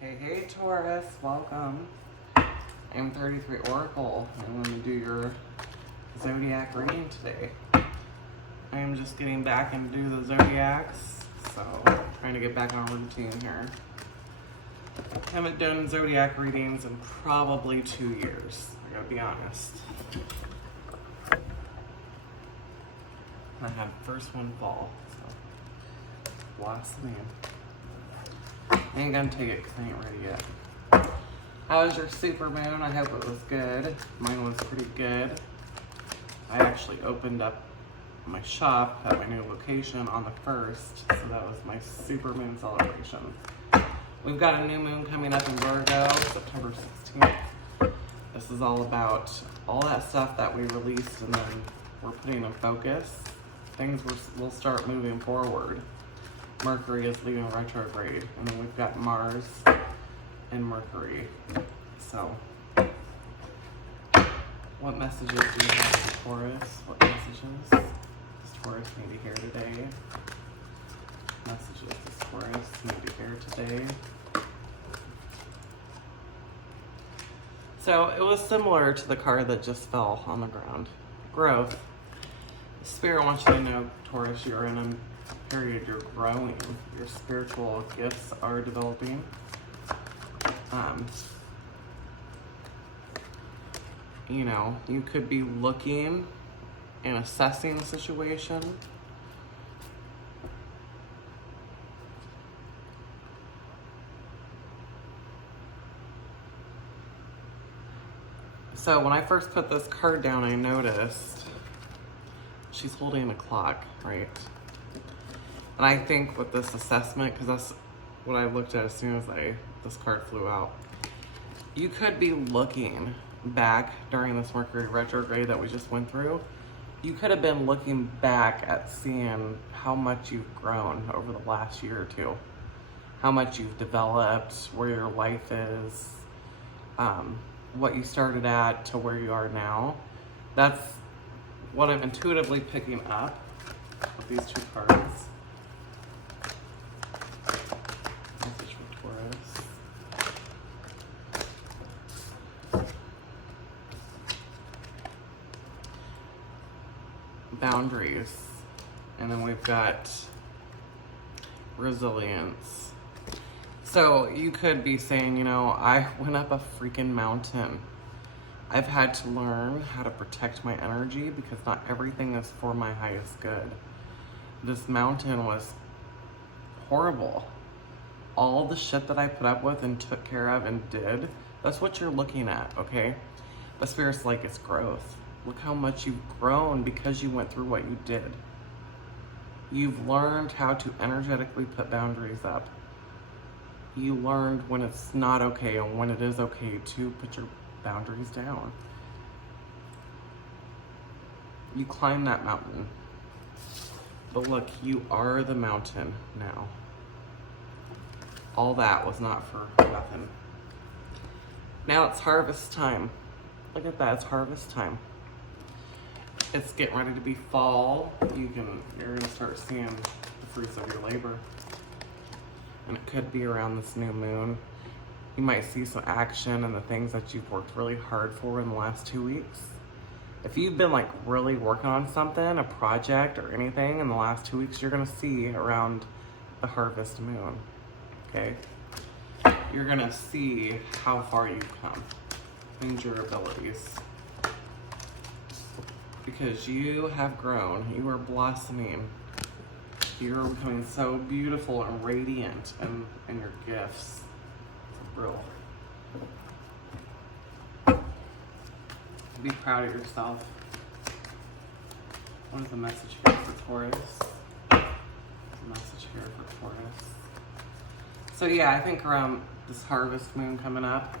Hey Taurus, welcome. I'm 33 Oracle. I'm going to do your zodiac reading today. I am just getting back and do the zodiacs, so trying to get back on routine here. I haven't done zodiac readings in probably 2 years, I gotta be honest. I had the first one fall, so blossoming. I ain't gonna take it because I ain't ready yet. How was your super moon? I hope it was good. Mine was pretty good. I actually opened up my shop at my new location on the 1st, so that was my super moon celebration. We've got a new moon coming up in Virgo, September 16th. This is all about all that stuff that we released and then we're putting in focus. Things will start moving forward. Mercury is leaving retrograde, and then we've got Mars and Mercury. So, what messages do you have for Taurus? What messages does Taurus need to hear today? Messages does Taurus need to hear today? So, it was similar to the card that just fell on the ground. Growth. Spirit wants you to know, Taurus, you're in a period you're growing. Your spiritual gifts are developing. You know, you could be looking and assessing a situation. So when I first put this card down, I noticed she's holding a clock, right? And I think with this assessment, because that's what I looked at as soon as this card flew out, you could be looking back during this Mercury retrograde that we just went through. You could have been looking back at seeing how much you've grown over the last year or two, how much you've developed, where your life is, what you started at to where you are now. That's what I'm intuitively picking up with these two cards. Message for Taurus. Boundaries. And then we've got resilience. So you could be saying, you know, I went up a freaking mountain. I've had to learn how to protect my energy because not everything is for my highest good. This mountain was horrible. All the shit that I put up with and took care of and did, that's what you're looking at, okay? But Spirit's like, it's growth. Look how much you've grown because you went through what you did. You've learned how to energetically put boundaries up. You learned when it's not okay and when it is okay to put your boundaries down. You climb that mountain. But look, you are the mountain now. All that was not for nothing. Now it's harvest time. Look at that, it's harvest time. It's getting ready to be fall. You're gonna start seeing the fruits of your labor. And it could be around this new moon. You might see some action in the things that you've worked really hard for in the last 2 weeks. If you've been like really working on something, a project or anything in the last 2 weeks, you're gonna see around the harvest moon, okay? You're gonna see how far you've come and your abilities. Because you have grown, you are blossoming. You're becoming so beautiful and radiant in your gifts. It's real. Be proud of yourself. What is the message here for Taurus? What's the message here for Taurus? So yeah, I think around this harvest moon coming up,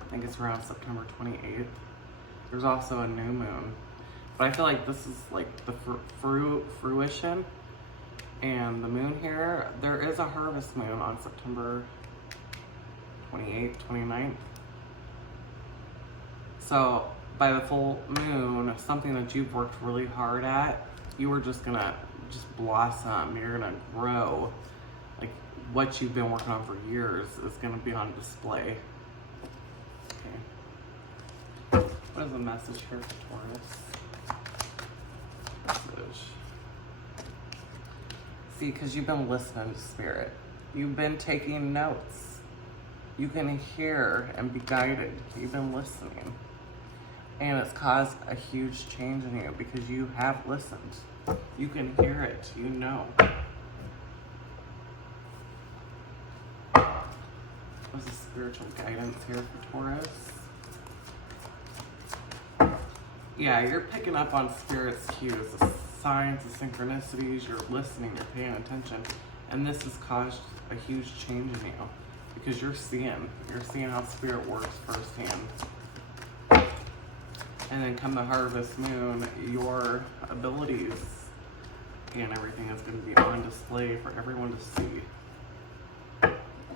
I think it's around September 28th. There's also a new moon. But I feel like this is like the fruition. And the moon here, there is a harvest moon on September 28th, 29th. So by the full moon, something that you've worked really hard at, you were just gonna blossom. You're gonna grow. Like what you've been working on for years is going to be on display. Okay. What is the message here for Taurus? Message. See, because you've been listening to Spirit. You've been taking notes. You can hear and be guided. You've been listening. And it's caused a huge change in you because you have listened. You can hear it. You know. What's the spiritual guidance here for Taurus? Yeah, you're picking up on Spirit's cues, the signs, the synchronicities. You're listening. You're paying attention. And this has caused a huge change in you because you're seeing how Spirit works firsthand. And then come the harvest moon, your abilities and everything is going to be on display for everyone to see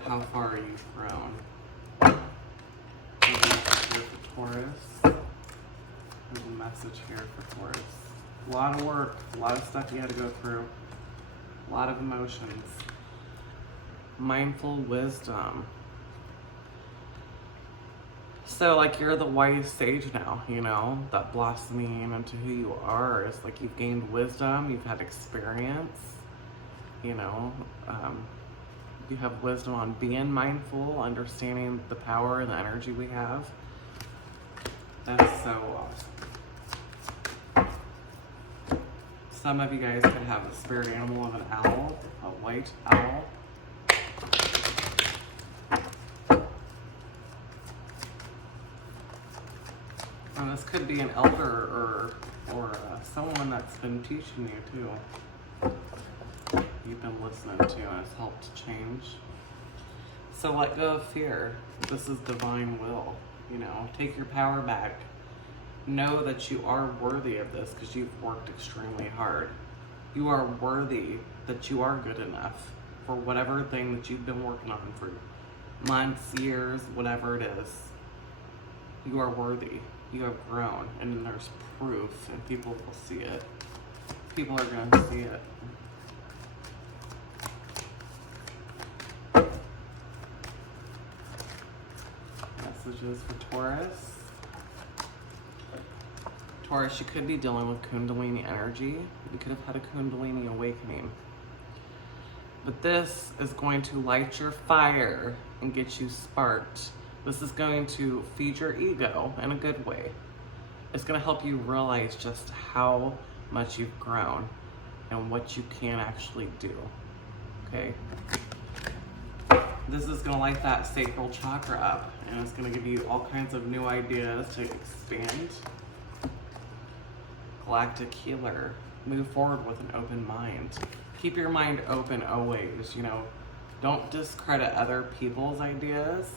how far you've grown. There's a message here for Taurus. There's a message here for Taurus. A lot of work, a lot of stuff you had to go through, a lot of emotions. Mindful wisdom. So like you're the wise sage now, you know, that blossoming into who you are is like you've gained wisdom, you've had experience, you know, you have wisdom on being mindful, understanding the power and the energy we have. That's so awesome. Some of you guys could have the spirit animal of an owl, a white owl. And this could be an elder or someone that's been teaching you too. You've been listening to and it's helped change. So let go of fear. This is divine will. You know, take your power back. Know that you are worthy of this because you've worked extremely hard. You are worthy that you are good enough for whatever thing that you've been working on for months, years, whatever it is. You are worthy. You have grown, and then there's proof, and people will see it. People are going to see it. Messages for Taurus. Taurus, you could be dealing with Kundalini energy. You could have had a Kundalini awakening. But this is going to light your fire and get you sparked. This is going to feed your ego in a good way. It's going to help you realize just how much you've grown and what you can actually do. Okay? This is going to light that sacral chakra up, and it's going to give you all kinds of new ideas to expand. Galactic healer. Move forward with an open mind. Keep your mind open always, you know. Don't discredit other people's ideas.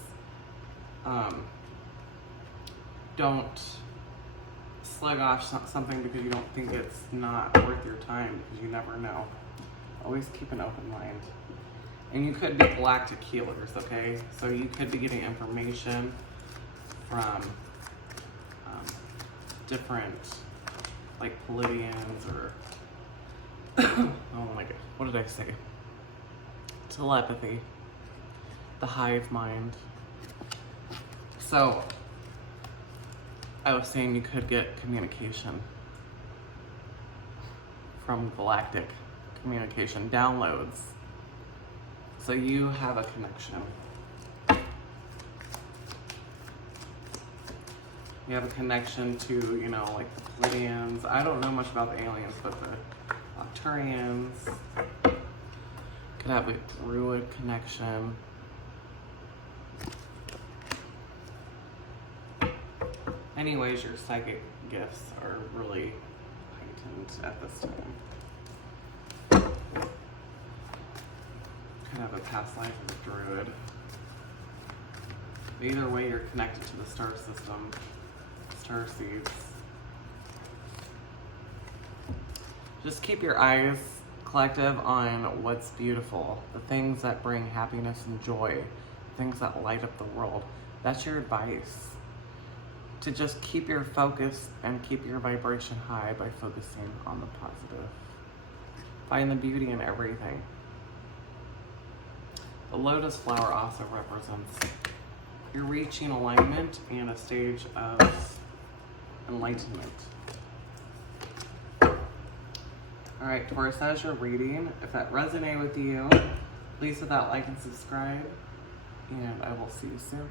Don't slug off something because you don't think it's not worth your time, because you never know. Always keep an open mind. And you could be galactic healers, okay? So you could be getting information from different, like Pleiadians or, oh my god, what did I say? Telepathy, the hive mind. So, I was saying you could get communication from galactic communication, downloads. So you have a connection. You have a connection to, you know, like the Pleiadians. I don't know much about the aliens, but the Arcturians. Could have a druid connection. Anyways, your psychic gifts are really heightened at this time. Could have a past life as a druid. But either way, you're connected to the star system, star seeds. Just keep your eyes collective on what's beautiful, the things that bring happiness and joy, things that light up the world. That's your advice. To just keep your focus and keep your vibration high by focusing on the positive. Find the beauty in everything. The lotus flower also represents your reaching alignment and a stage of enlightenment. All right, Taurus, as you're reading, if that resonated with you, please hit that like and subscribe, and I will see you soon.